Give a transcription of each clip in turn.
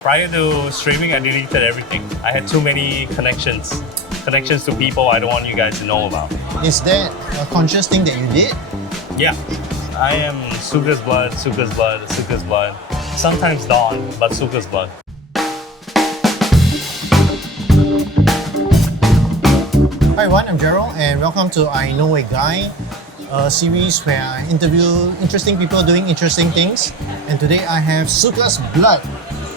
Prior to streaming, I deleted everything. I had too many connections to people I don't want you guys to know about. Is that a conscious thing that you did? Yeah, I am Sukasblood. Sometimes Dawn, but Sukasblood. Hi everyone, I'm Gerald and welcome to I Know a Guy, a series where I interview interesting people doing interesting things. And today I have Sukasblood.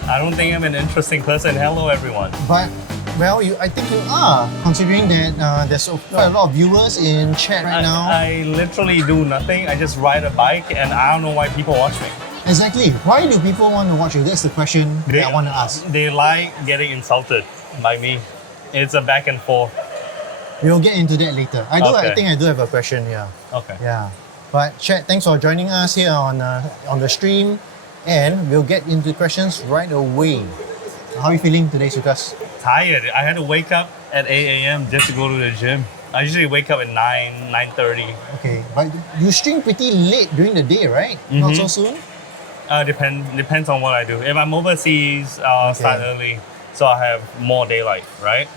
I don't think I'm an interesting person. Hello everyone. But, well, I think you are, considering that there's quite a lot of viewers in chat right now. I literally do nothing. I just ride a bike and I don't know why people watch me. Exactly. Why do people want to watch you? That's the question that I want to ask. They like getting insulted by me. It's a back and forth. We'll get into that later. I Okay. think I do have a question here. Okay. Yeah. But chat, thanks for joining us here on the stream. And we'll get into questions right away. How are you feeling today, Sukas? Tired. I had to wake up at 8 a.m. just to go to the gym. I usually wake up at 9:30. Okay, but you stream pretty late during the day, right? Not so soon? Depends on what I do. If I'm overseas, I'll start early, so I have more daylight, right?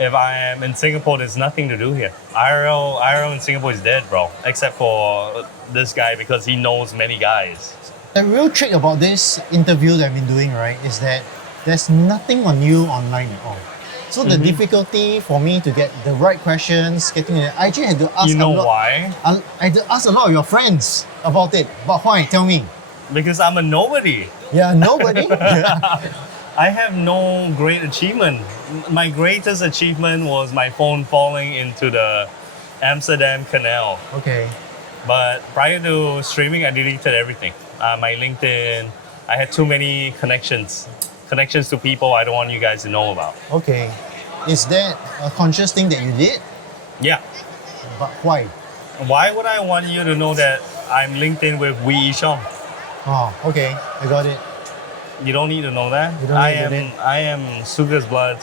If I am in Singapore, there's nothing to do here. IRL in Singapore is dead, bro. Except for this guy because he knows many guys. The real trick about this interview that I've been doing, right, is that there's nothing on you online at all. So the difficulty for me to get the right questions, I actually had to ask Why? I had to ask a lot of your friends about it. But why? Tell me. Because I'm a nobody. Yeah, nobody? I have no great achievement. My greatest achievement was my phone falling into the Amsterdam Canal. Okay. But prior to streaming, I deleted everything. My LinkedIn, I had too many connections to people I don't want you guys to know about. Okay. Is that a conscious thing that you did? Yeah. But why? Why would I want you to know that I'm LinkedIn with Wee Shong? Oh, okay. I got it. You don't need to know that. You don't need to know. I am Sukasblood.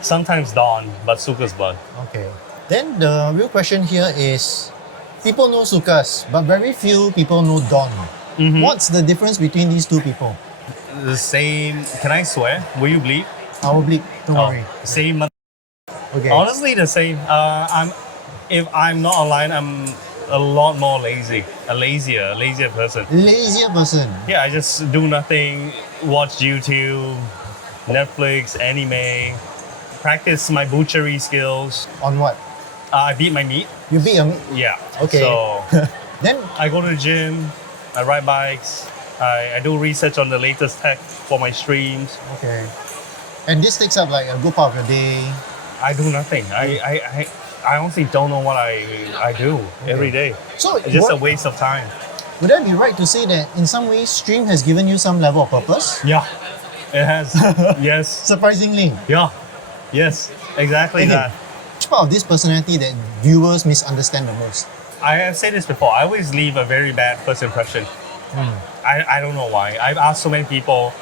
Sometimes Dawn, but Sukasblood. Okay. Then the real question here is, people know Sukas, but very few people know Don. What's the difference between these two people? The same. Can I swear? Will you bleep? I will bleep, don't worry. Same. Okay. Honestly, the same. If I'm not online, I'm a lot more lazy. A lazier person. Lazier person. Yeah, I just do nothing. Watch YouTube, Netflix, anime. Practice my butchery skills. On what? I beat my meat. You beat a meat? Yeah. Okay. So Then, I go to the gym. I ride bikes. I do research on the latest tech for my streams. okay. And this takes up like a good part of your day. I do nothing. I honestly don't know what I do every day. So, It's just a waste of time. would I be right to say that in some ways, stream has given you some level of purpose? Yeah, it has. Yes. Surprisingly. Yeah. Yes. Exactly Okay. that. Which part of this personality that viewers misunderstand the most? I have said this before. I always leave a very bad first impression. I don't know why. I've asked so many people.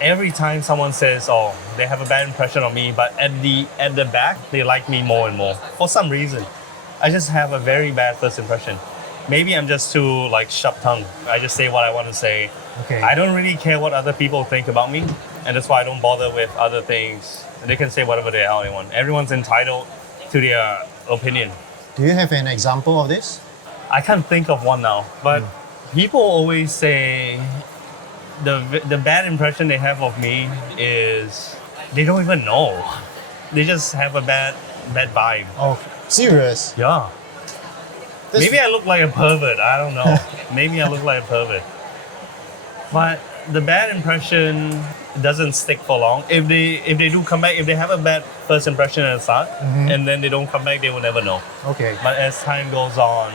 Every time someone says, "Oh, they have a bad impression of me," but at the back they like me more and more for some reason. I just have a very bad first impression. Maybe I'm just too sharp tongue. I just say what I want to say. Okay. I don't really care what other people think about me, and that's why I don't bother with other things. They can say whatever the hell they want. Everyone's entitled to their opinion. Do you have an example of this? I can't think of one now, but people always say the bad impression they have of me is they don't even know. They just have a bad vibe. Oh, serious? Yeah. This- Maybe I look like a pervert. I don't know. Maybe I look like a pervert. But the bad impression doesn't stick for long. If they do come back, if they have a bad first impression at the start, and then they don't come back, they will never know. Okay. But as time goes on,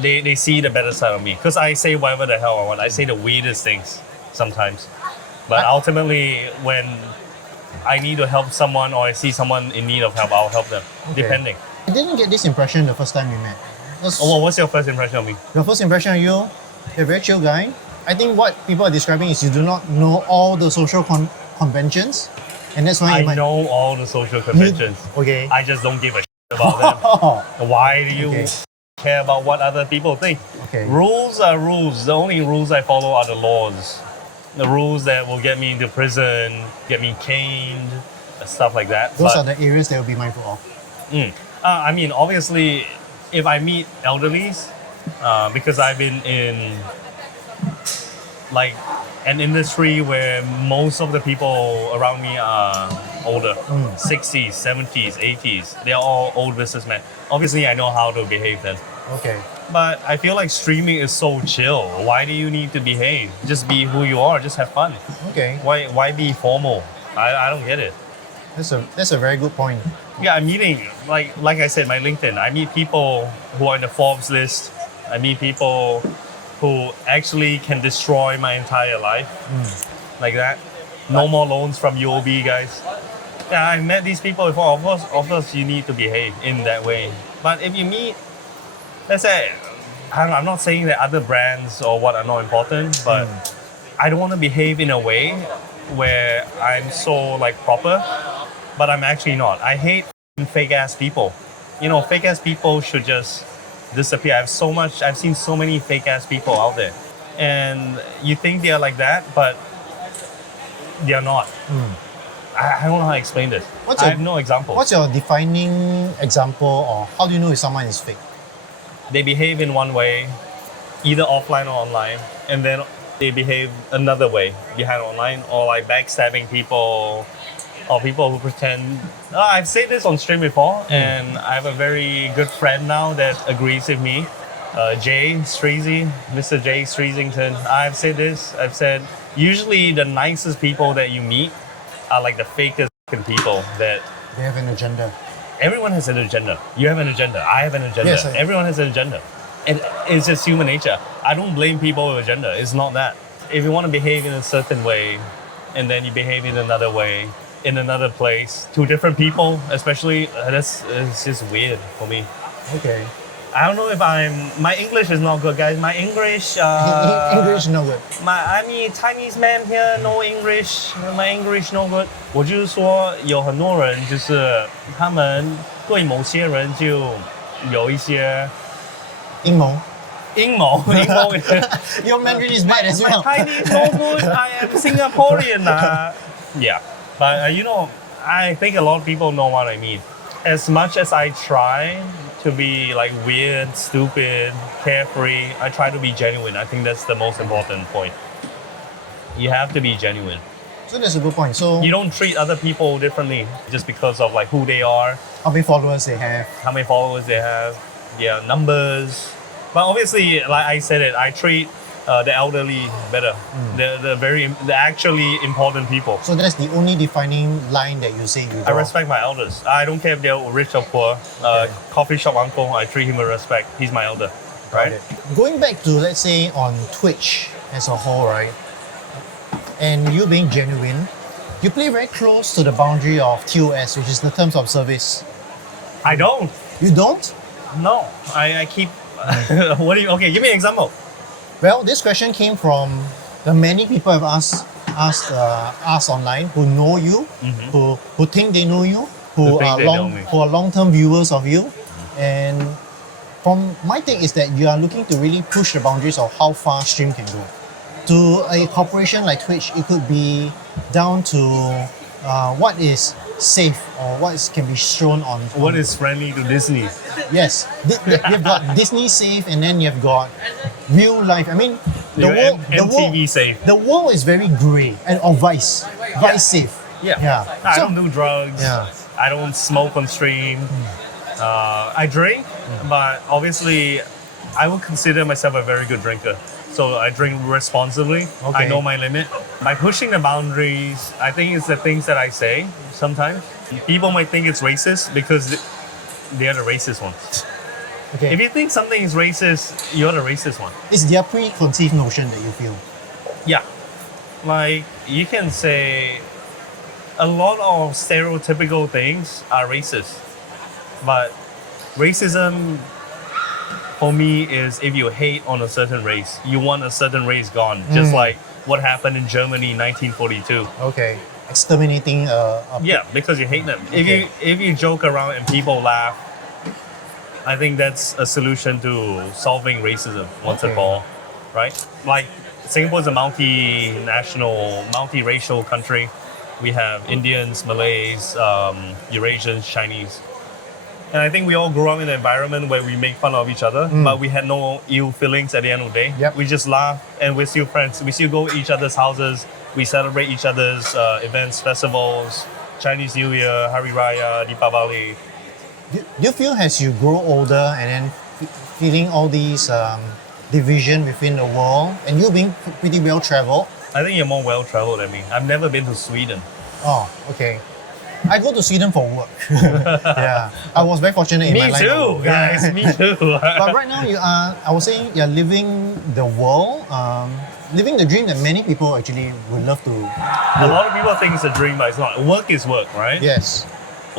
they see the better side of me. Because I say whatever the hell I want. I say the weirdest things sometimes. But ultimately, when I need to help someone or I see someone in need of help, I'll help them. Okay. Depending. I didn't get this impression the first time we met. What's your first impression of me? Your first impression of you, you're a very chill guy. I think what people are describing is you do not know all the social conventions. And that's why I know all the social conventions. Okay. I just don't give a shit about them. Why do you care about what other people think? Okay. Rules are rules. The only rules I follow are the laws. the rules that will get me into prison, get me caned, stuff like that. Those But, are the areas that will be mindful of. I mean, obviously, if I meet elderlies, because I've been in like an industry where most of the people around me are older, 60s, 70s, 80s. They're all old businessmen. Obviously, I know how to behave then. Okay. But I feel like streaming is so chill. Why do you need to behave? Just be who you are. Just have fun. Okay. Why be formal? I don't get it. That's a very good point. Yeah, I'm meeting like I said, my LinkedIn. I meet people who are in the Forbes list. I meet people who actually can destroy my entire life, like that. No more loans from UOB, guys. Yeah, I met these people before. Of course, you need to behave in that way. But if you meet, let's say, I'm not saying that other brands or what are not important, but I don't want to behave in a way where I'm so like proper, but I'm actually not. I hate fake ass people. Fake ass people should just disappear. I've seen so many fake ass people out there, and you think they are like that, but they are not. I don't know how to explain this. I have no example. What's your defining example, or how do you know if someone is fake? They behave in one way, either offline or online, and then they behave another way behind online, or like backstabbing people, or people who pretend. I've said this on stream before, and I have a very good friend now that agrees with me. Jay Streezy, Mr. Jay Streezington. I've said this. I've said usually the nicest people that you meet are like the fakest people that They have an agenda. everyone has an agenda. You have an agenda. I have an agenda. Yes, Everyone has an agenda. And it's just human nature. I don't blame people with agenda. It's not that. If you want to behave in a certain way, and then you behave in another way, in another place, to different people, especially, it's just weird for me. Okay. I don't know if my English is not good, guys. My English, English no good. I'm a Chinese man here, no English. My English no good. 我就是说，有很多人就是他们对某些人就有一些阴谋。阴谋。Your Mandarin is bad as My well. Chinese no good. I am Singaporean. Yeah, but I think a lot of people know what I mean. As much as I try to be like weird, stupid, carefree, I try to be genuine. I think that's the most important point. You have to be genuine. So that's a good point. So You don't treat other people differently just because of like who they are, how many followers they have? how many followers they have, numbers. But obviously, like I said it, I treat the elderly better. The actually important people. So that's the only defining line that you say you I draw. respect my elders. I don't care if they're rich or poor. Coffee shop uncle, I treat him with respect. He's my elder, right? Going back to, let's say, on Twitch as a whole, right? And you being genuine, you play very close to the boundary of TOS, which is the terms of service. I don't. You don't? No. I keep. What do you? Okay, give me an example. Well, this question came from the many people have asked us online who know you, who think they know you, Who think they know me. who are long-term viewers of you, and from my take is that you are looking to really push the boundaries of how far stream can go. To a corporation like Twitch, it could be down to what is safe or can be shown on. What is friendly to Disney? Yes, you've got Disney safe, and then you've got real life. I mean, MTV safe. The world is very grey or vice safe. Yeah. I So- don't do drugs. Yeah. I don't smoke on stream. I drink, but obviously, I would consider myself a very good drinker. So I drink responsibly. Okay. I know my limit. By pushing the boundaries, I think it's the things that I say sometimes. People might think it's racist because they are the racist ones. Okay. If you think something is racist, you're the racist one. It's their preconceived notion that you feel. Yeah. Like, you can say a lot of stereotypical things are racist. But racism, for me, is if you hate on a certain race, you want a certain race gone. Just like what happened in Germany in 1942. Okay. Exterminating Yeah, because you hate them. Okay. If you joke around and people laugh, I think that's a solution to solving racism once and Okay. for all, right? Like Singapore is a multinational, multiracial country. We have Indians, Malays, Eurasians, Chinese. And I think we all grew up in an environment where we make fun of each other, but we had no ill feelings at the end of the day. Yep. We just laugh and we're still friends. We still go to each other's houses. We celebrate each other's events, festivals, Chinese New Year, Hari Raya, Deepavali. Do you feel as you grow older and then feeling all these division within the world and you being pretty well traveled? I think you're more well-traveled than me. I've never been to Sweden. Oh, okay. I go to Sweden for work. Yeah, I was very fortunate in my Me life. too, guys. Me too. But right now, I would say you're living the world, living the dream that many people actually would love to. A lot of people think it's a dream, but it's not. Work is work, right? Yes.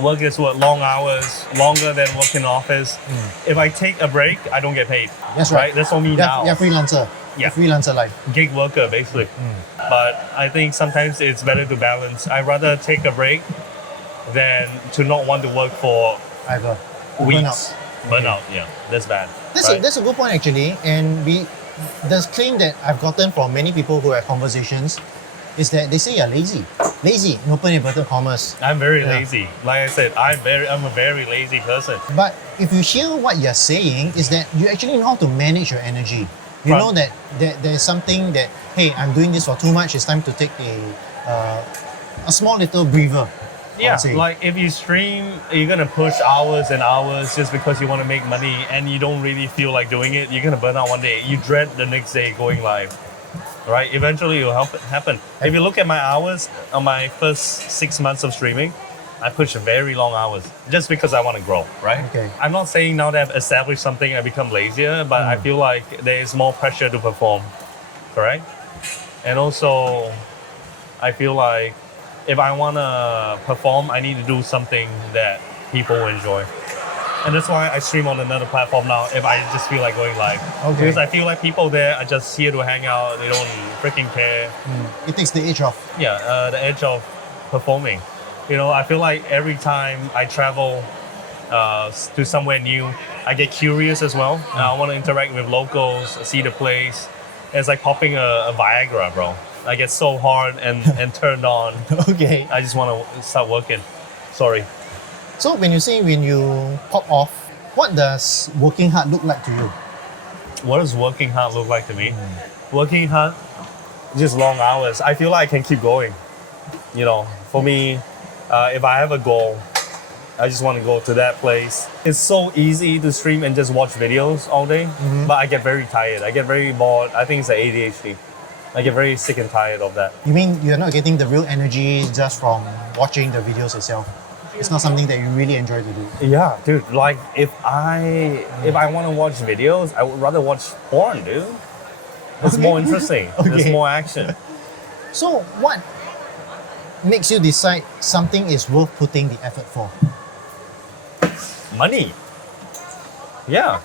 Work is work, long hours, longer than work in the office. If I take a break, I don't get paid. That's right. That's for me now. You're freelancer. Yeah. Freelancer life. Gig worker, basically. But I think sometimes it's better to balance. I'd rather take a break than to not want to work for Either. weeks. Burnout, yeah. That's bad. That's a good point actually. And the claim that I've gotten from many people who have conversations is that they say you're lazy. Lazy, in open inverted commas. I'm very lazy. Like I said, I'm a very lazy person. But if you hear what you're saying, is that you actually know how to manage your energy. You know that there's something that, hey, I'm doing this for too much, it's time to take a small little breather. Yeah, like if you stream, you're gonna push hours and hours just because you want to make money and you don't really feel like doing it, you're gonna burn out one day. You dread the next day going live, right? Eventually it will happen. If you look at my hours on my first 6 months of streaming, I push very long hours just because I want to grow, right? Okay. I'm not saying now that I've established something I become lazier, but I feel like there is more pressure to perform, correct? And also, I feel like if I want to perform, I need to do something that people will enjoy. And that's why I stream on another platform now if I just feel like going live. Okay. Because I feel like people there are just here to hang out, they don't freaking care. It takes the edge off. Yeah, the edge of performing. You know, I feel like every time I travel to somewhere new, I get curious as well. I want to interact with locals, see the place. It's like popping a Viagra, bro. I get so hard and turned on. Okay. I just want to start working. Sorry. So when you pop off, what does working hard look like to you? What does working hard look like to me? Working hard, just long hours. I feel like I can keep going. You know, for me, if I have a goal, I just want to go to that place. It's so easy to stream and just watch videos all day, but I get very tired. I get very bored. I think it's the ADHD. I get very sick and tired of that. You mean you're not getting the real energy just from watching the videos itself? It's not something that you really enjoy to do. Yeah, dude. Like if I want to watch videos, I would rather watch porn, dude. It's more interesting. There's more action. So what makes you decide something is worth putting the effort for? Money. Yeah.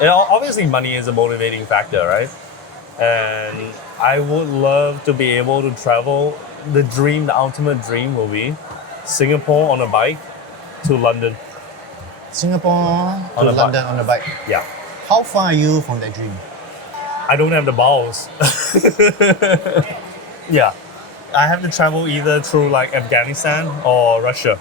Obviously, money is a motivating factor, right? And I would love to be able to travel. The ultimate dream will be Singapore on a bike to London. Singapore to On a London on a bike. Yeah. How far are you from that dream? I don't have the balls. Yeah. I have to travel either through like Afghanistan or Russia,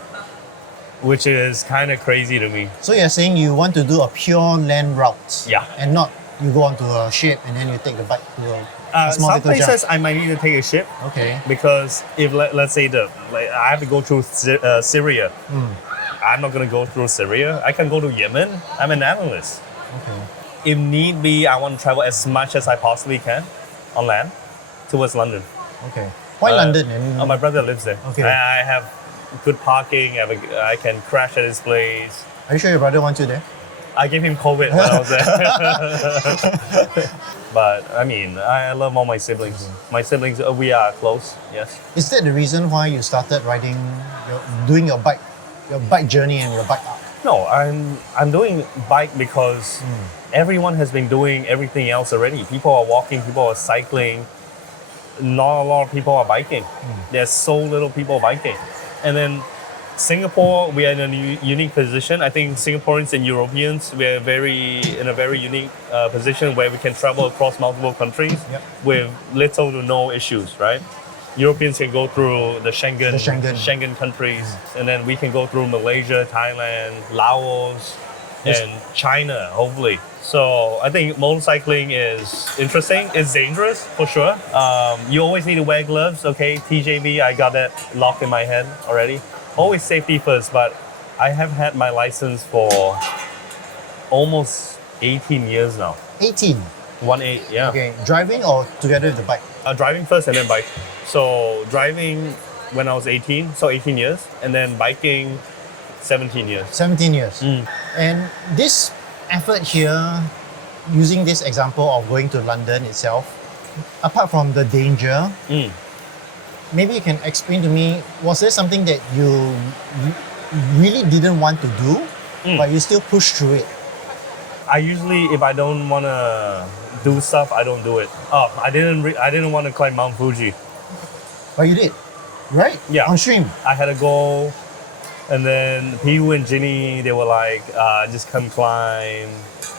which is kind of crazy to me. So you're saying you want to do a pure land route? Yeah. And not you go onto a ship and then you take the bike to a small Some little jump. places I might need to take a ship. Okay. Because if let's say I have to go through Syria, I'm not gonna go through Syria. I can go to Yemen. I'm an analyst. Okay. If need be, I want to travel as much as I possibly can on land towards London. Okay. Why London? And My brother lives there. Okay. I have good parking. I can crash at his place. Are you sure your brother wants you there? I gave him COVID when I was there. But I mean, I love all my siblings. My siblings, we are close. Yes. Is that the reason why you started doing your bike journey and your bike up? No, I'm doing bike because everyone has been doing everything else already. People are walking, people are cycling. Not a lot of people are biking. There's so little people biking. And then Singapore, we are in a unique position. I think Singaporeans and Europeans, we're in a very unique position where we can travel across multiple countries Yep. with little to no issues, right? Europeans can go through the Schengen countries, and then we can go through Malaysia, Thailand, Laos, and China, hopefully. So I think motorcycling is interesting. It's dangerous for sure. You always need to wear gloves. Okay, TJB, I got that locked in my head already. Always safety first, but I have had my license for almost 18 years now. 18. 1-8, yeah. Okay, driving or together with the bike? Driving first and then bike. So driving when I was 18, so 18 years, and then biking 17 years. 17 years. And this effort here, using this example of going to London itself, apart from the danger, maybe you can explain to me, was there something that you really didn't want to do, but you still push through it? I usually, if I don't want to do stuff, I don't do it. Oh, I didn't want to climb Mount Fuji. But you did, right? Yeah. On stream. I had a goal, and then Pihu and Ginny, they were like, just come climb,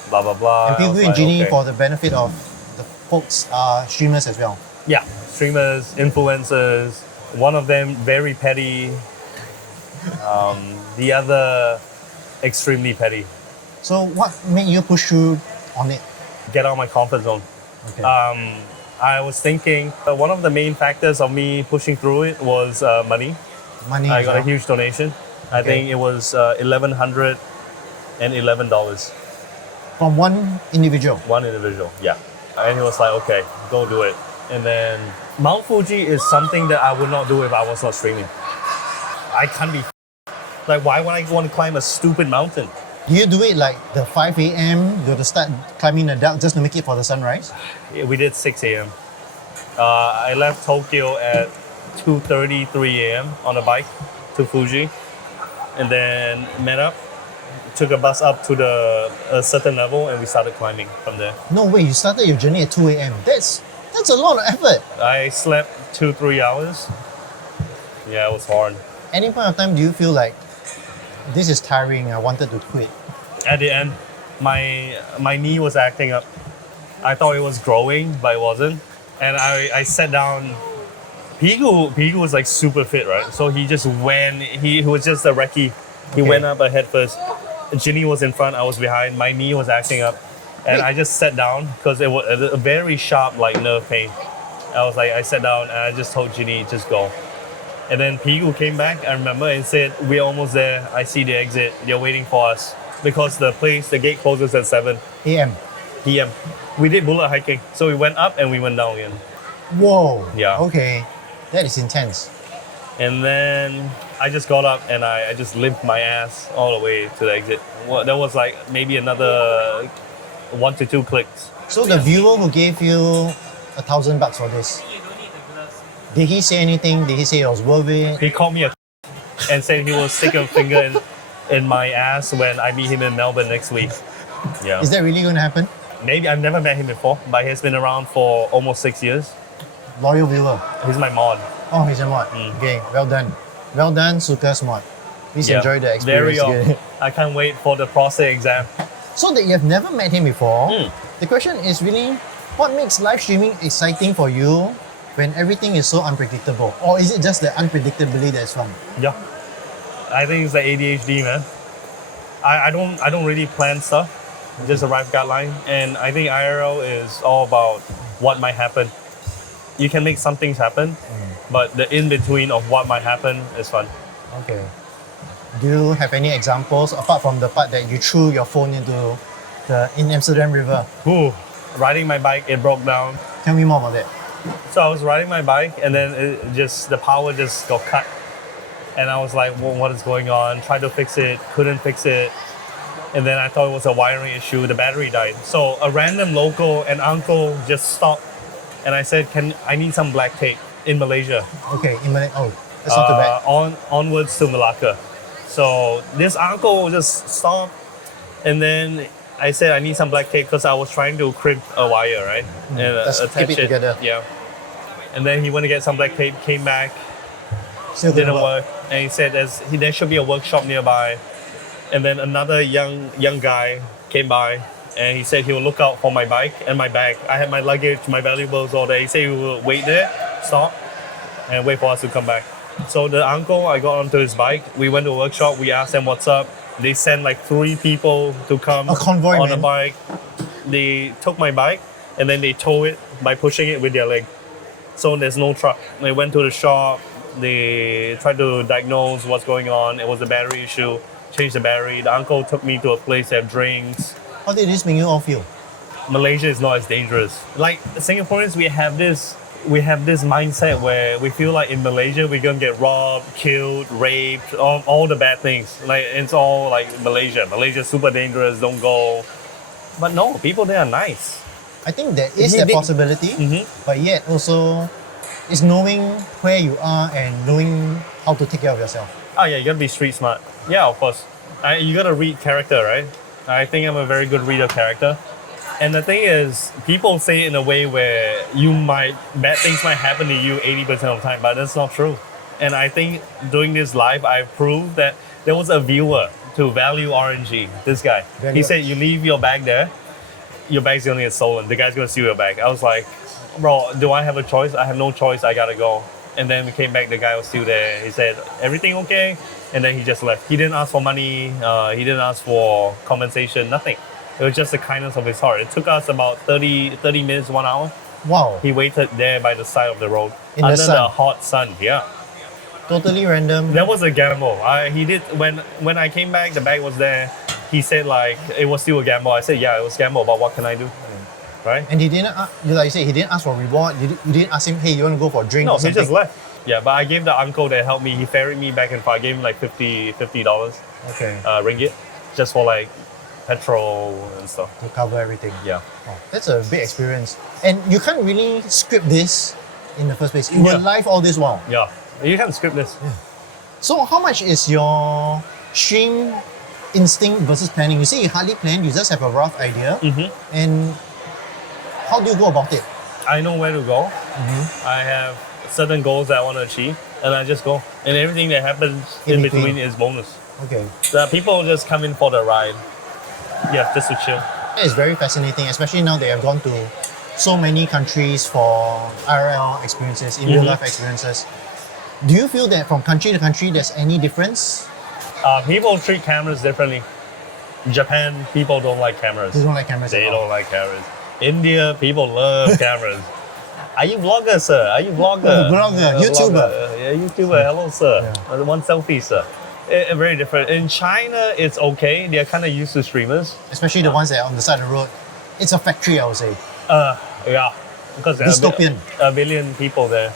blah, blah, blah. And I was Pigu and like, Ginny, okay. for the benefit of the folks, are streamers as well. Yeah, streamers, influencers. One of them very petty. The other extremely petty. So what made you push through on it? Get out of my comfort zone. Okay. I was thinking one of the main factors of me pushing through it was money. Money I as got a well. huge donation. I Okay. think it was $1,111. From one individual. One individual, yeah. And he was like, okay, go do it. And then Mount Fuji is something that I would not do if I was not streaming. I can't be like, why would I want to climb a stupid mountain? Do you do it like the 5 a.m.? You have to start climbing the dark just to make it for the sunrise? We did 6 a.m. I left Tokyo at 2:33 a.m. on a bike to Fuji, and then met up, took a bus up to a certain level, and we started climbing from there. No way, you started your journey at 2 a.m. That's a lot of effort. I slept 2-3 hours. Yeah, it was hard. Any point of time do you feel like this is tiring, I wanted to quit? At the end, my knee was acting up. I thought it was growing, but it wasn't. And I sat down. Pigu was like super fit, right? So he just went, he was just a recce. He went up ahead first. Ginny was in front, I was behind. My knee was acting up. And I just sat down because it was a very sharp like nerve pain. I sat down and I just told Ginny, just go. And then Pigu came back, I remember, and said, we're almost there. I see the exit. They're waiting for us. Because the gate closes at 7 a.m. p.m. We did bullet hiking. So we went up and we went down again. Whoa. Yeah. Okay. That is intense. And then I just got up and I just limped my ass all the way to the exit. That was like maybe another 1 to 2 clicks. So the viewer who gave you $1,000 for this, did he say anything? Did he say it was worth it? He called me a and said he will stick a finger in my ass when I meet him in Melbourne next week. Yeah. Is that really going to happen? Maybe I've never met him before, but he's been around for almost 6 years. Loyal viewer. He's my mod. Oh, he's a mod. Okay, well done. Well done, Sukasblood. Please enjoy the experience. Very I can't wait for the prostate exam. So that you have never met him before, the question is really, what makes live streaming exciting for you when everything is so unpredictable? Or is it just the unpredictability that's fun? Yeah. I think it's the ADHD, man. I don't really plan stuff, just a rough guideline. And I think IRL is all about what might happen. You can make some things happen, but the in-between of what might happen is fun. Okay. Do you have any examples apart from the part that you threw your phone into in Amsterdam River? Ooh, riding my bike, it broke down. Tell me more about that. So I was riding my bike and then the power just got cut. And I was like, well, what is going on? Tried to fix it, couldn't fix it. And then I thought it was a wiring issue, the battery died. So a random local, an uncle just stopped. And I said, I need some black tape in Malaysia. Okay, that's not too bad. Onwards to Malacca. So this uncle just stopped. And then I said, I need some black tape because I was trying to crimp a wire, right? And Let's attach keep it together. Yeah. And then he went to get some black tape, came back, Still didn't couldn't work. work. And he said there should be a workshop nearby. And then another young guy came by, and he said he will look out for my bike and my bag. I had my luggage, my valuables all there. He said he will wait there, stop, and wait for us to come back. So the uncle, I got onto his bike. We went to a workshop. We asked them what's up. They sent like 3 people to come A convoy, on man. a bike. They took my bike and then they tow it by pushing it with their leg. So there's no truck. They went to the shop. They tried to diagnose what's going on. It was a battery issue. Changed the battery. The uncle took me to a place that have drinks. How did this make you all feel? Malaysia is not as dangerous. Like Singaporeans, we have this mindset where we feel like in Malaysia we're gonna get robbed, killed, raped, all the bad things. Like it's all like Malaysia. Malaysia's super dangerous. Don't go. But no, people there are nice. I think there is that possibility, but yet also it's knowing where you are and knowing how to take care of yourself. Oh yeah, you gotta be street smart. Yeah, of course. You gotta read character, right? I think I'm a very good reader of character. And the thing is, people say it in a way where bad things might happen to you 80% of the time, but that's not true. And I think doing this live, I've proved that there was a viewer to value RNG, this guy. He said, you leave your bag there, your bag's gonna get stolen. The guy's gonna steal your bag. I was like, bro, do I have a choice? I have no choice, I gotta go. And then we came back, the guy was still there. He said, everything okay? And then he just left. He didn't ask for money, he didn't ask for compensation, nothing. It was just the kindness of his heart. It took us about 30 minutes, 1 hour. Wow. He waited there by the side of the road. In the under sun. the hot sun, yeah. Totally random. That was a gamble. He did when I came back, the bag was there. He said like it was still a gamble. I said, yeah, it was a gamble, but what can I do? Right? And he didn't, like you said, he didn't ask for reward. You didn't ask him, hey, you want to go for a drink No, or he something? just left. Yeah, but I gave the uncle that helped me. He ferried me back and forth. I gave him like $50 Okay. ringgit, just for like petrol and stuff. To cover everything. Yeah. Oh, that's a big experience. And you can't really script this in the first place. You were Yeah. live all this while. Yeah. You can script this. So how much is your stream instinct versus planning? You say you hardly plan, you just have a rough idea. And how do you go about it? I know where to go. I have certain goals that I want to achieve, and I just go. And everything that happens in between is bonus. Okay. The people just come in for the ride. Yeah, just to chill. It's very fascinating, especially now they have gone to so many countries for IRL experiences, in real life experiences. Do you feel that from country to country there's any difference? People treat cameras differently. Japan, people don't like cameras. They don't like cameras They at all. don't like cameras. India, people love cameras. Are you vlogger, sir? Are you vlogger? Vlogger, YouTuber. Yeah, YouTuber. Hello, sir. Yeah. One selfie, sir. Very different. In China, it's okay. They're kind of used to streamers. Especially the ones that are on the side of the road. It's a factory, I would say. Yeah. Because there Dystopian. are a billion people there.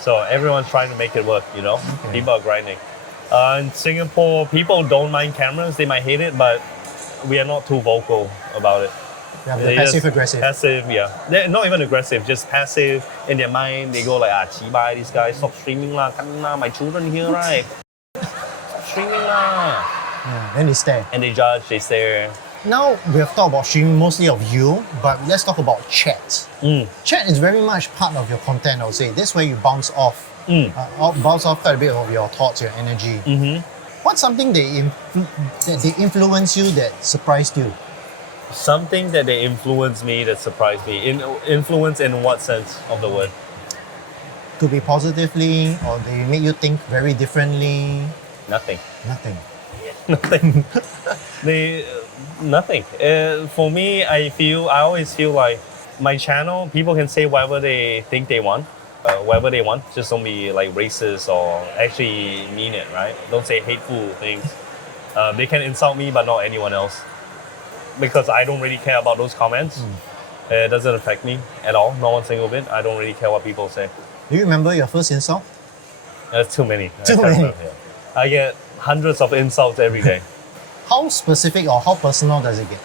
So everyone's trying to make it work, you know? Okay. People are grinding. In Singapore, people don't mind cameras. They might hate it, but we are not too vocal about it. Yeah, They they're just- passive-aggressive. Passive, yeah. They're not even aggressive, just passive. In their mind, they go like, chibai, this guy, stop streaming lah. Kanna, my children here, right? Stop streaming lah. Yeah, then they stare. And they judge, they stare. Now we have talked about streaming mostly of you, but let's talk about chat. Chat is very much part of your content, I would say. That's where you bounce off. Bounce off quite a bit of your thoughts, your energy. What's something that they influence you that surprised you? Something that they influenced me that surprised me. Influence in what sense of the word? Could be positively, or they make you think very differently. Nothing. Nothing. Nothing. Nothing. For me, I always feel like my channel, people can say whatever they think they want. Whatever they want. Just don't be like racist or actually mean it, right? Don't say hateful things. They can insult me, but not anyone else. Because I don't really care about those comments. It doesn't affect me at all, not one single bit. I don't really care what people say. Do you remember your first insult? That's too many. I Too can't many. remember, yeah. I get hundreds of insults every day. How specific or how personal does it get?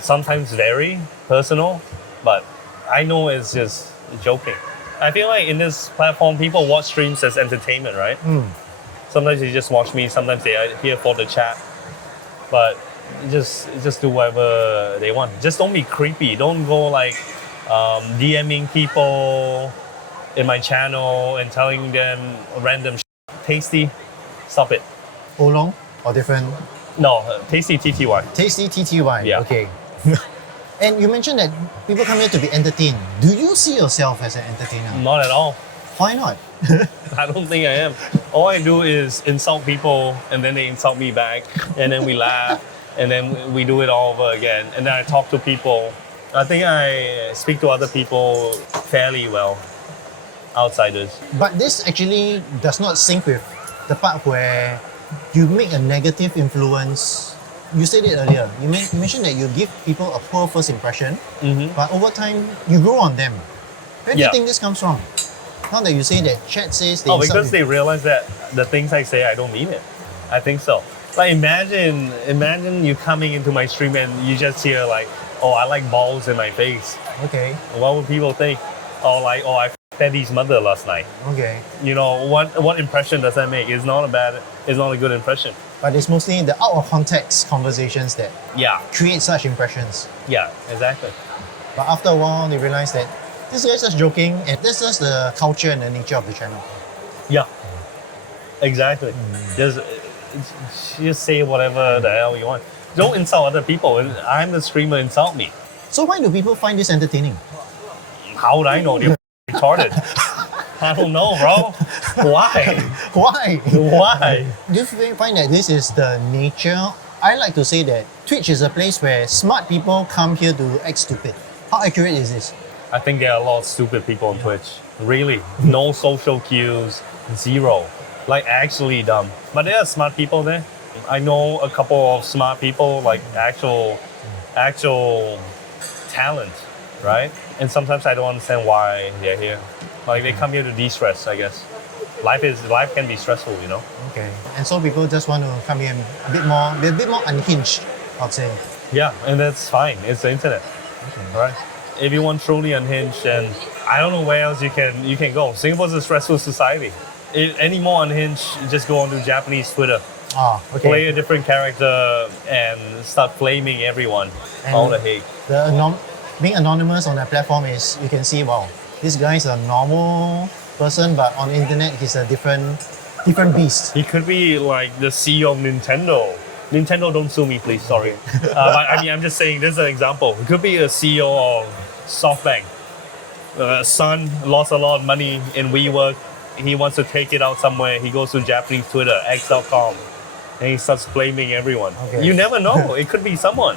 Sometimes very personal, but I know it's just joking. I feel like in this platform, people watch streams as entertainment, right? Sometimes they just watch me, sometimes they are here for the chat. But just do whatever they want. Just don't be creepy. Don't go like DMing people in my channel and telling them random tasty. Stop it. Oolong or different? No, tasty TTY. Tasty TTY. Yeah. Okay. And you mentioned that people come here to be entertained. Do you see yourself as an entertainer? Not at all. Why not? I don't think I am. All I do is insult people and then they insult me back and then we laugh and then we do it all over again. And then I talk to people. I think I speak to other people fairly well, outsiders. But this actually does not sync with the part where you make a negative influence. You said it earlier. You mentioned that you give people a poor first impression, but over time you grow on them. Where do you Yeah. think this comes from? Now that you say that chat says they Oh, insult because you. they realize that the things I say, I don't mean it. I think so. Like imagine you coming into my stream and you just hear like, oh, I like balls in my face. Okay, What would people think? Or like, oh, I fed his mother last night. okay. You know, what impression does that make? It's not a good impression. But it's mostly the out of context conversations that Yeah, create such impressions. yeah, exactly. But after a while, they realize that this guy's just joking, and this is the culture and the nature of the channel. Yeah, exactly. Just say whatever the hell you want. Don't insult other people. I'm the streamer, insult me. So why do people find this entertaining? How would I know? They're retarded. I don't know, bro. Why? Why? Why? Do you find that this is the nature? I like to say that Twitch is a place where smart people come here to act stupid. How accurate is this? I think there are a lot of stupid people on Twitch. Really. No social cues, zero. Like actually dumb. But there are smart people there. I know a couple of smart people, like actual talent, right? And sometimes I don't understand why they're here. Like they come here to de-stress, I guess. Life can be stressful, you know? Okay. And so people just want to come here a bit more unhinged, I'd say. Yeah, and that's fine. It's the internet. Right? If you want truly unhinged, and I don't know where else you can go. Singapore's a stressful society. If any more unhinged, just go onto Japanese Twitter. Ah, okay. Play a different character and start flaming everyone. And All the hate. Being anonymous on that platform is, you can see, wow, this guy's a normal person, but on the internet he's a different beast. He could be like the CEO of Nintendo. Nintendo, don't sue me, please. Sorry. But I mean, I'm just saying. This is an example. He could be a CEO of SoftBank. Son lost a lot of money in WeWork. He wants to take it out somewhere. He goes to Japanese Twitter, X.com, and he starts blaming everyone. Okay. You never know. It could be someone.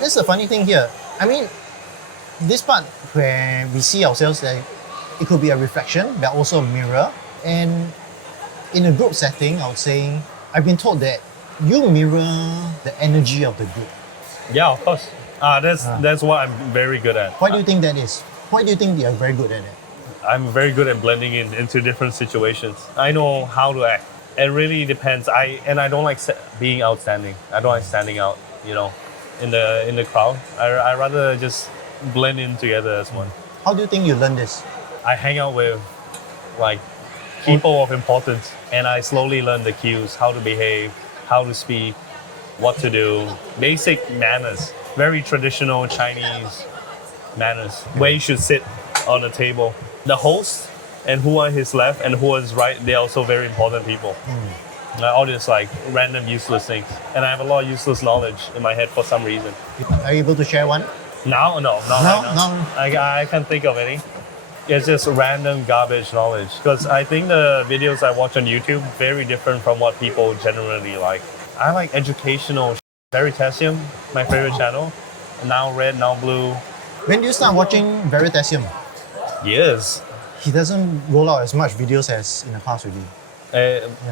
That's the funny thing here. I mean, this part where we see ourselves, that it could be a reflection, but also a mirror. And in a group setting, I would say, I've been told that you mirror the energy of the group. Yeah, of course. That's what I'm very good at. Why do you think that is? Why do you think you're very good at it? I'm very good at blending into different situations. I know how to act. It really depends. I don't like being outstanding. I don't like standing out, you know, in the crowd. I rather just blend in together as one. How do you think you learn this? I hang out with like people of importance, and I slowly learn the cues, how to behave, how to speak, what to do, basic manners, very traditional Chinese manners, where you should sit on the table. The host and who are his left and who is right, they're also very important people. All this like random useless things. And I have a lot of useless knowledge in my head for some reason. Are you able to share one? No. No? I can't think of any. It's just random garbage knowledge. Because I think the videos I watch on YouTube very different from what people generally like. I like educational Veritasium, my favorite channel. Now red, now blue. When do you start watching Veritasium? Years. He doesn't roll out as much videos as in the past with you.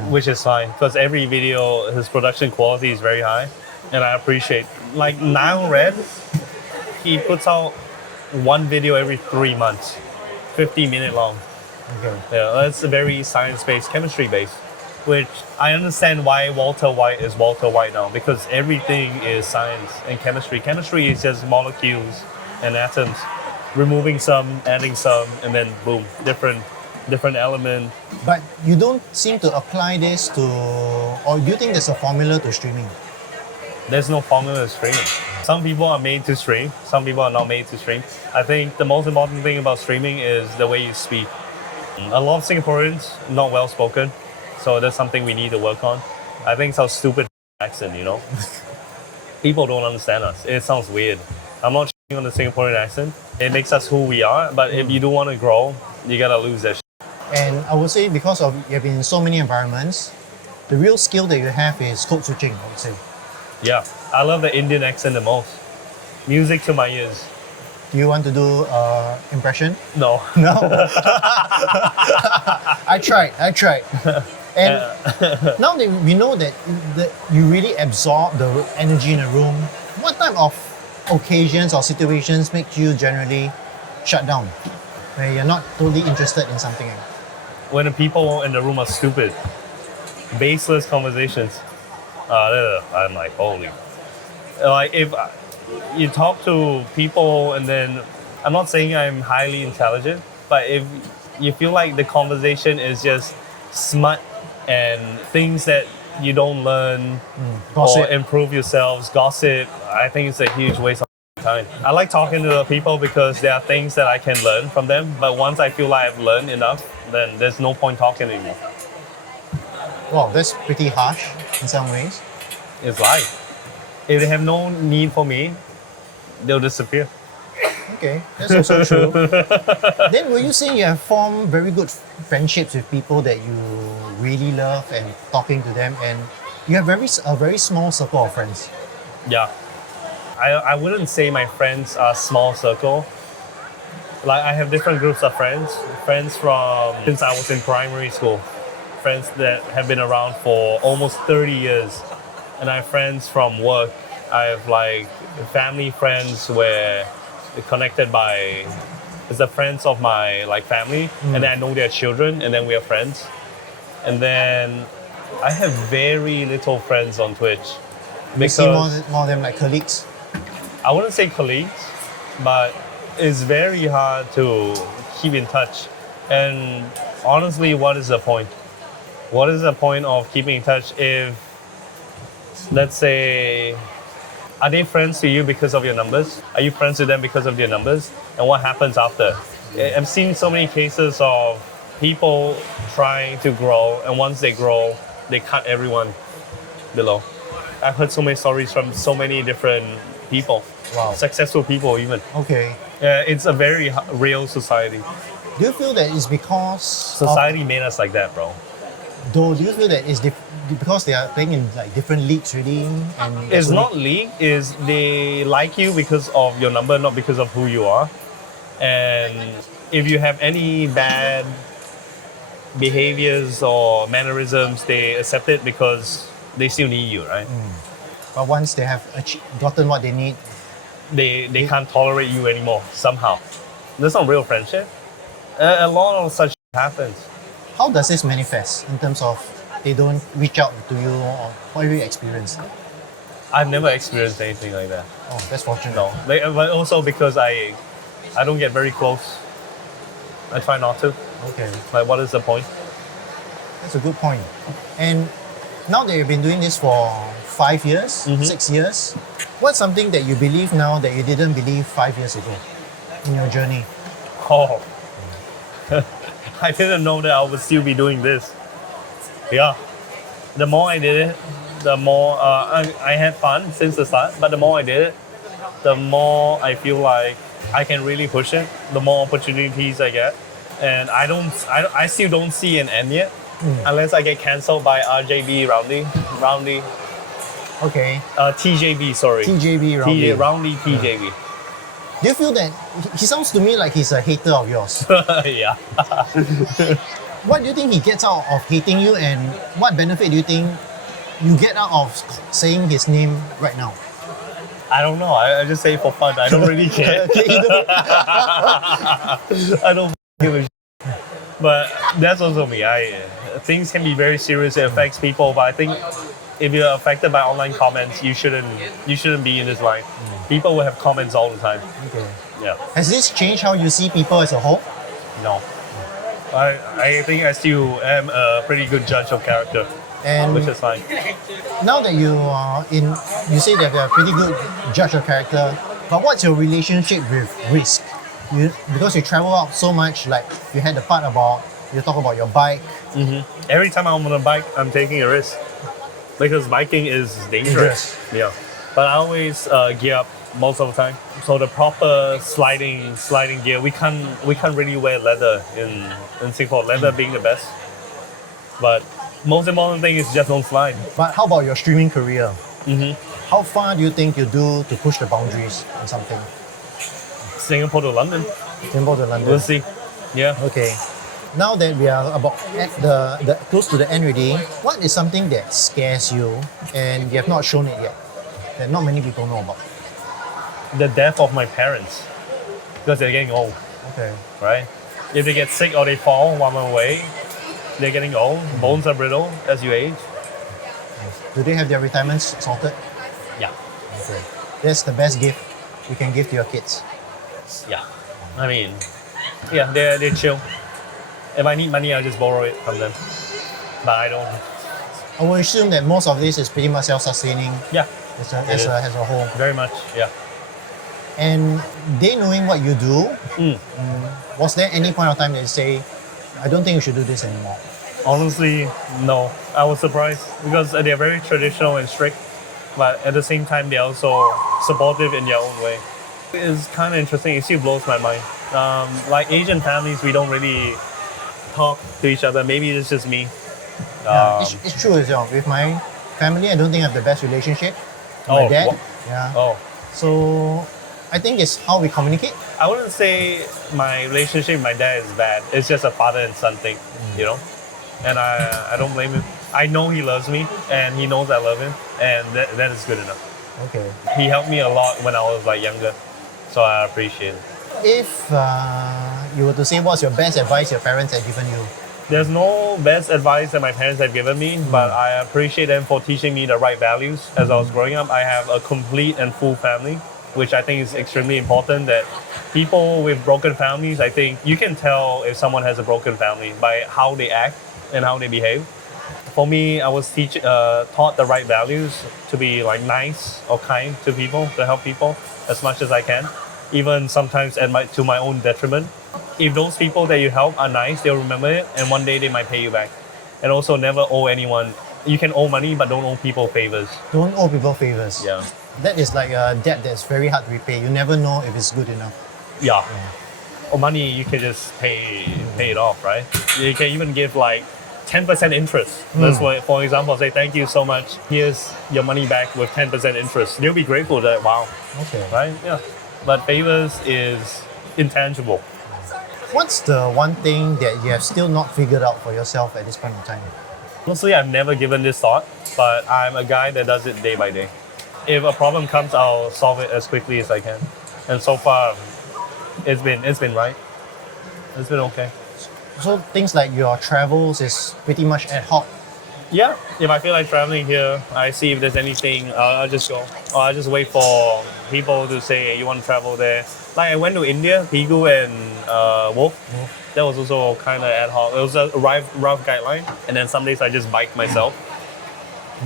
Which is fine because every video, his production quality is very high, and I appreciate. Like now, Red, he puts out one video every 3 months, 50-minute long. Okay. Yeah, that's a very science-based, chemistry-based, which I understand why Walter White is Walter White now because everything is science and chemistry. Chemistry is just molecules and atoms, removing some, adding some, and then boom, different element. But you don't seem to apply this to, or do you think there's a formula to streaming? There's no formula to streaming. Some people are made to stream, some people are not made to stream. I think the most important thing about streaming is the way you speak. A lot of Singaporeans not well spoken, so that's something we need to work on. I think it's our stupid accent, you know. People don't understand us. It sounds weird. I'm not on the Singaporean accent. It makes us who we are. But if you do want to grow, you gotta lose that. And I would say because of you've been in so many environments, the real skill that you have is code switching, I would say. Yeah, I love the Indian accent the most. Music to my ears. Do you want to do impression? No. No. I tried. And now that we know that you really absorb the energy in a room, what type of occasions or situations make you generally shut down? Where you're not totally interested in something? When the people in the room are stupid, baseless conversations, I'm like, holy. Like if you talk to people and then, I'm not saying I'm highly intelligent, but if you feel like the conversation is just smut and things that you don't learn or improve yourselves, gossip, I think it's a huge waste of time. I like talking to the people because there are things that I can learn from them, but once I feel like I've learned enough, then there's no point talking anymore. Wow, that's pretty harsh in some ways. It's like, if they have no need for me, they'll disappear. Okay, that's also true. Then will you say you have formed very good friendships with people that you really love and talking to them, and you have a very small circle of friends? Yeah. I wouldn't say my friends are small circle. Like I have different groups of friends. Friends from since I was in primary school. Friends that have been around for almost 30 years. And I have friends from work. I have like family friends where they're connected by it's the friends of my like family, and then I know their children, and then we are friends. And then I have very little friends on Twitch. You see more of them like colleagues? I wouldn't say colleagues, but it's very hard to keep in touch. And honestly, what is the point? What is the point of keeping in touch if, let's say, are they friends to you because of your numbers? Are you friends with them because of their numbers? And what happens after? I've seen so many cases of people trying to grow, and once they grow, they cut everyone below. I've heard so many stories from so many different people. Wow. Successful people even. Okay. It's a very real society. Do you feel that it's because Society made us like that, bro. do you feel that it's because they are playing in like different leagues really? And It's not league, is they like you because of your number, not because of who you are. And if you have any bad behaviors or mannerisms, they accept it because they still need you, right? But once they have gotten what they need, They can't tolerate you anymore somehow. That's not real friendship. A lot of such happens. how does this manifest in terms of they don't reach out to you, or what have you experienced? I've never experienced anything like that. Oh, that's fortunate. No, but also because I don't get very close. I try not to. Okay, Like, what is the point? that's a good point. And now that you've been doing this for 5 years, 6 years, what's something that you believe now that you didn't believe 5 years ago in your journey? Oh, I didn't know that I would still be doing this. Yeah, the more I did it, the more I had fun since the start. But the more I did it, the more I feel like I can really push it. The more opportunities I get, and I still don't see an end yet, unless I get cancelled by RJB Roundy. Okay, TJB, sorry. TJB Roundy. Roundy TJB. Do you feel that he sounds to me like he's a hater of yours? Yeah. What do you think he gets out of hating you, and what benefit do you think you get out of saying his name right now? I don't know. I just say it for fun. I don't really care. I don't give a shit. But that's also me. Things can be very serious. It affects people. But I think if you're affected by online comments, you shouldn't be in this line. People will have comments all the time. Okay. Yeah. Has this changed how you see people as a whole? No. I think I still am a pretty good judge of character, And which is fine. now that you are you say that you're a pretty good judge of character, but what's your relationship with risk? Because you travel out so much, like you had the part about You talk about your bike. Every time I'm on a bike, I'm taking a risk because biking is dangerous. Yeah, but I always gear up most of the time. So the proper sliding gear, we can't really wear leather in Singapore. Leather being the best, but most important thing is just don't slide. But how about your streaming career? How far do you think you do to push the boundaries on something? Singapore to London, Singapore to London. we'll see. Yeah. Okay. Now that we are about at the close to the end already, what is something that scares you and you have not shown it yet, that not many people know about? The death of my parents because they're getting old, Okay. right? If they get sick or they fall while I'm away, they're getting old. Bones are brittle as you age. Do they have their retirements sorted? Yeah. Okay. That's the best gift you can give to your kids. Yeah. I mean, yeah, they're chill. If I need money, I'll just borrow it from them. But I don't. I will assume that most of this is pretty much self-sustaining Yeah, as a whole. very much. Yeah. And they knowing what you do, was there any point of time that you say, I don't think you should do this anymore? Honestly, no. I was surprised because they're very traditional and strict, but at the same time, they're also supportive in their own way. It's kind of interesting. It still blows my mind. Like Asian families, we don't really talk to each other. Maybe it's just me. Yeah, it's true as well. With my family, I don't think I have the best relationship. My Oh, dad. wha- Yeah. Oh, So I think it's how we communicate. I wouldn't say my relationship with my dad is bad. It's just a father and son thing, you know? And I don't blame him. I know he loves me and he knows I love him and that is good enough. Okay. He helped me a lot when I was like younger, so I appreciate it. If you were to say what's your best advice your parents have given you? There's no best advice that my parents have given me, but I appreciate them for teaching me the right values as I was growing up. I have a complete and full family, which I think is extremely important. That people with broken families, I think you can tell if someone has a broken family by how they act and how they behave. For me, I was taught the right values to be like nice or kind to people, to help people as much as I can, even sometimes to my own detriment. If those people that you help are nice, they'll remember it, and one day they might pay you back. And also, never owe anyone. You can owe money, but don't owe people favors. Don't owe people favors. Yeah. That is like a debt that's very hard to repay. You never know if it's good enough. Yeah. Or money, you can just pay it off, right? You can even give like 10% interest. That's why, for example, say thank you so much. Here's your money back with 10% interest. They'll be grateful that wow, Okay. right? Yeah. But favors is intangible. What's the one thing that you have still not figured out for yourself at this point in time? Honestly, I've never given this thought, but I'm a guy that does it day by day. If a problem comes, I'll solve it as quickly as I can. And so far, it's been right. It's been okay. So things like your travels is pretty much ad hoc. Yeah, if I feel like traveling here, I see if there's anything, I'll just go. Or I'll just wait for people to say, hey, you want to travel there? Like I went to India, Pigu and Wolf. That was also kind of ad hoc. It was a rough guideline. And then some days I just bike myself.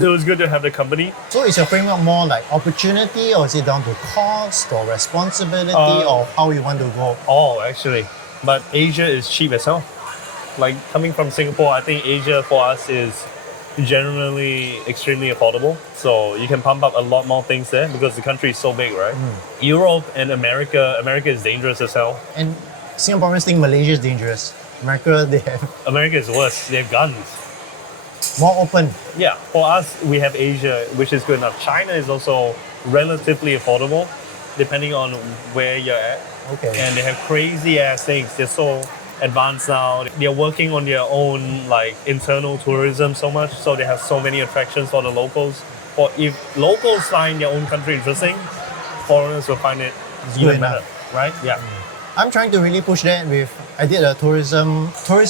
It was good to have the company. So is your framework more like opportunity, or is it down to cost or responsibility, or how you want to go? Oh, actually. But Asia is cheap as hell. Like coming from Singapore, I think Asia for us is generally extremely affordable. So you can pump up a lot more things there because the country is so big, right? Europe and America is dangerous as hell. And Singaporeans think Malaysia is dangerous. America, they have America is worse. They have guns. more open. Yeah, for us, we have Asia, which is good enough. China is also relatively affordable, depending on where you're at. Okay. And they have crazy ass things. They're so advanced now. They're working on their own like internal tourism so much, so they have so many attractions for the locals. Or if locals find their own country interesting, foreigners will find it Good even enough. better, right? Yeah. I'm trying to really push that I did a tourist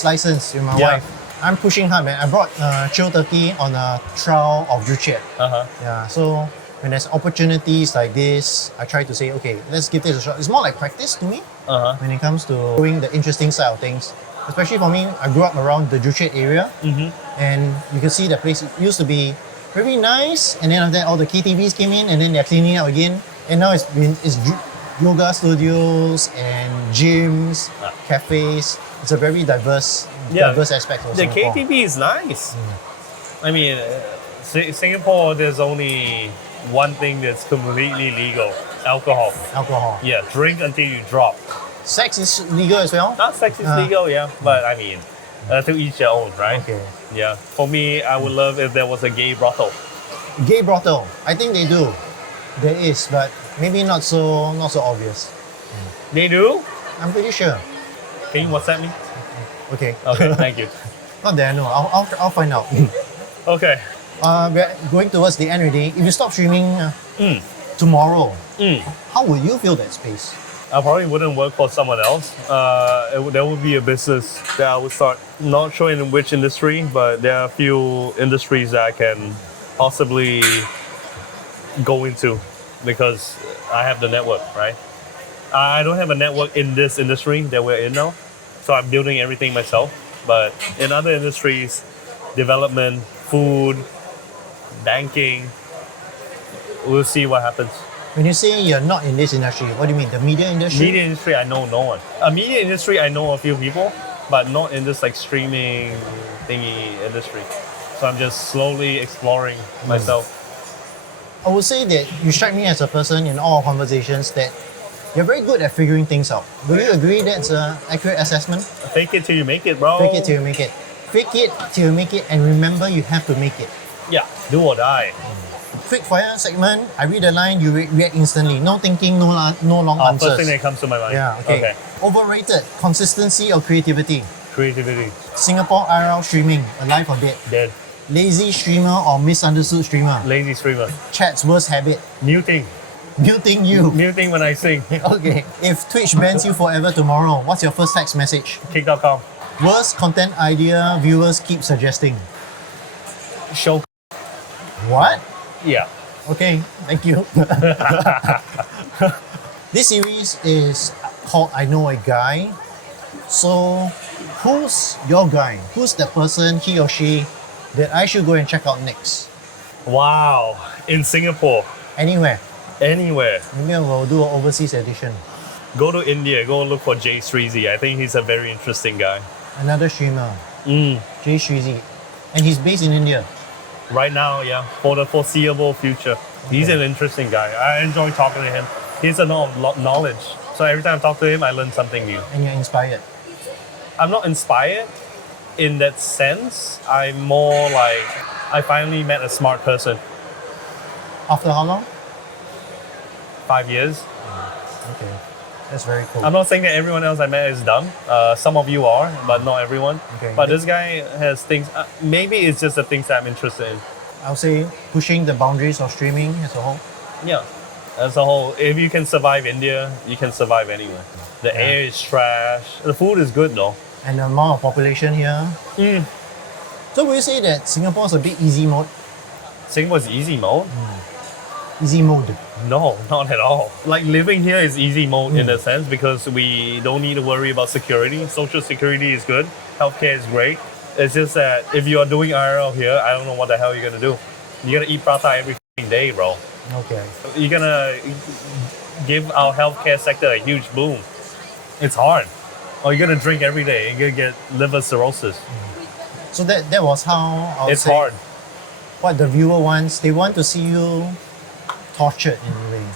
license with my Yeah. wife. I'm pushing hard, man. I brought Chill Turkey on a trial of Juchet. Uh-huh. Yeah, so when there's opportunities like this, I try to say, okay, let's give this a shot. It's more like practice to me Uh-huh. when it comes to doing the interesting side of things. Especially for me, I grew up around the Juchet area, and you can see the place used to be very nice, and then after that, all the KTVs came in, and then they're cleaning up again, and now it's yoga studios and gyms, cafes. It's a very diverse diverse aspects of The Singapore. KTV is nice. I mean, Singapore, there's only one thing that's completely legal: alcohol. Alcohol. Yeah, drink until you drop. Sex is legal as well? Not sex is legal, yeah, but I mean, to each their own, right? Okay. Yeah. For me, I would love if there was a gay brothel. Gay brothel. I think they do. There is, but maybe not so obvious. They do? I'm pretty sure. Can you WhatsApp me? Okay. Okay, thank you. Not that I know. I'll find out. Okay. We're going towards the end already. If you stop streaming tomorrow, how will you fill that space? I probably wouldn't work for someone else. There would be a business that I would start. Not sure in which industry, but there are a few industries that I can possibly go into because I have the network, right? I don't have a network in this industry that we're in now, so I'm building everything myself. But in other industries, development, food, banking, we'll see what happens. When you say you're not in this industry, what do you mean? The media industry? Media industry, I know no one. Media industry, I know a few people, but not in this like streaming thingy industry. So I'm just slowly exploring myself. I would say that you strike me as a person in all our conversations that you're very good at figuring things out. Will you agree that's an accurate assessment? Fake it till you make it, bro. Fake it till you make it. Fake it till you make it, and remember you have to make it. Yeah, do or die. Quick fire segment. I read a line, you react instantly. No thinking, no long answers. First thing that comes to my mind. Yeah, okay. Overrated, consistency or creativity? Creativity. Singapore IRL streaming, alive or dead? Dead. Lazy streamer or misunderstood streamer? Lazy streamer. Chat's worst habit? Muting. Muting you. Muting when I sing. Okay. If Twitch bans you forever tomorrow, what's your first text message? Kick.com. Worst content idea viewers keep suggesting? Show. What? Yeah. Okay, thank you. This series is called I Know a Guy. So, who's your guy? Who's the person, he or she, that I should go and check out next? Wow. In Singapore. Anywhere. Anywhere. Maybe we'll do an overseas edition. Go to India. Go look for Jay Sreezy. I think he's a very interesting guy. Another streamer, Jay Sreezy. And he's based in India. Right now, yeah. For the foreseeable future. He's an interesting guy. I enjoy talking to him. He has a lot of knowledge. So every time I talk to him, I learn something new. And you're inspired. I'm not inspired in that sense. I'm more like, I finally met a smart person. After how long? 5 years. Okay, that's very cool. I'm not saying that everyone else I met is dumb. Some of you are, but not everyone. Okay. But this guy has things, maybe it's just the things that I'm interested in. I'll say pushing the boundaries of streaming as a whole. Yeah, as a whole, if you can survive India, you can survive anywhere. The air is trash. The food is good though. And the amount of population here. So will you say that Singapore is a bit easy mode? Singapore's easy mode? Easy mode. No, not at all. Like living here is easy mode in a sense because we don't need to worry about security. Social security is good. Healthcare is great. It's just that if you are doing IRL here, I don't know what the hell you're gonna do. You're gonna eat prata every day, bro. Okay. You're gonna give our healthcare sector a huge boom. It's hard. Or you're gonna drink every day. You're gonna get liver cirrhosis. So that was how I would It's say hard. what the viewer wants. They want to see you tortured in a way.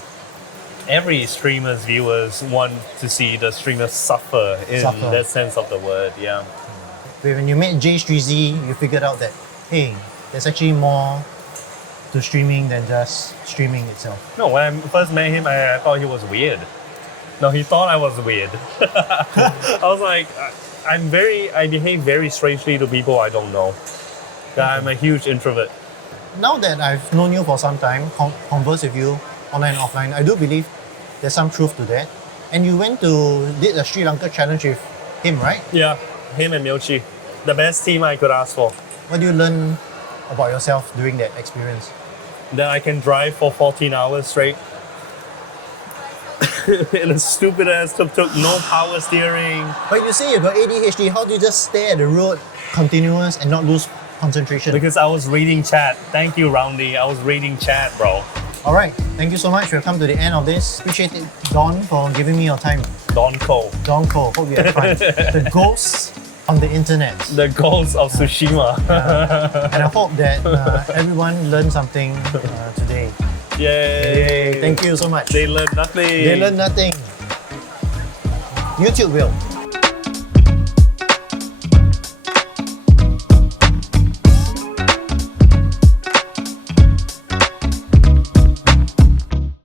Every streamer's viewers want to see the streamer suffer in Suffer. that sense of the word, yeah. When you met Jay Sreezy, you figured out that, hey, there's actually more to streaming than just streaming itself. No, when I first met him, I thought he was weird. No, he thought I was weird. I was like, I behave very strangely to people I don't know. I'm a huge introvert. Now that I've known you for some time, converse with you online and offline, I do believe there's some truth to that. And you did a Sri Lanka challenge with him, right? Yeah, him and Myochi. The best team I could ask for. What do you learn about yourself during that experience? That I can drive for 14 hours straight. In a stupid ass tuk-tuk, no power steering. But you say you got ADHD, how do you just stare at the road continuous and not lose concentration? Because I was reading chat. Thank you, Roundy. I was reading chat, bro. Alright, thank you so much. We've come to the end of this. Appreciate it, Don, for giving me your time. Don Cole. Don Cole, hope you had fun. The ghost on the internet. The ghost of Tsushima. And I hope that everyone learned something today. Yay! Thank you so much. They learned nothing. They learned nothing. YouTube will.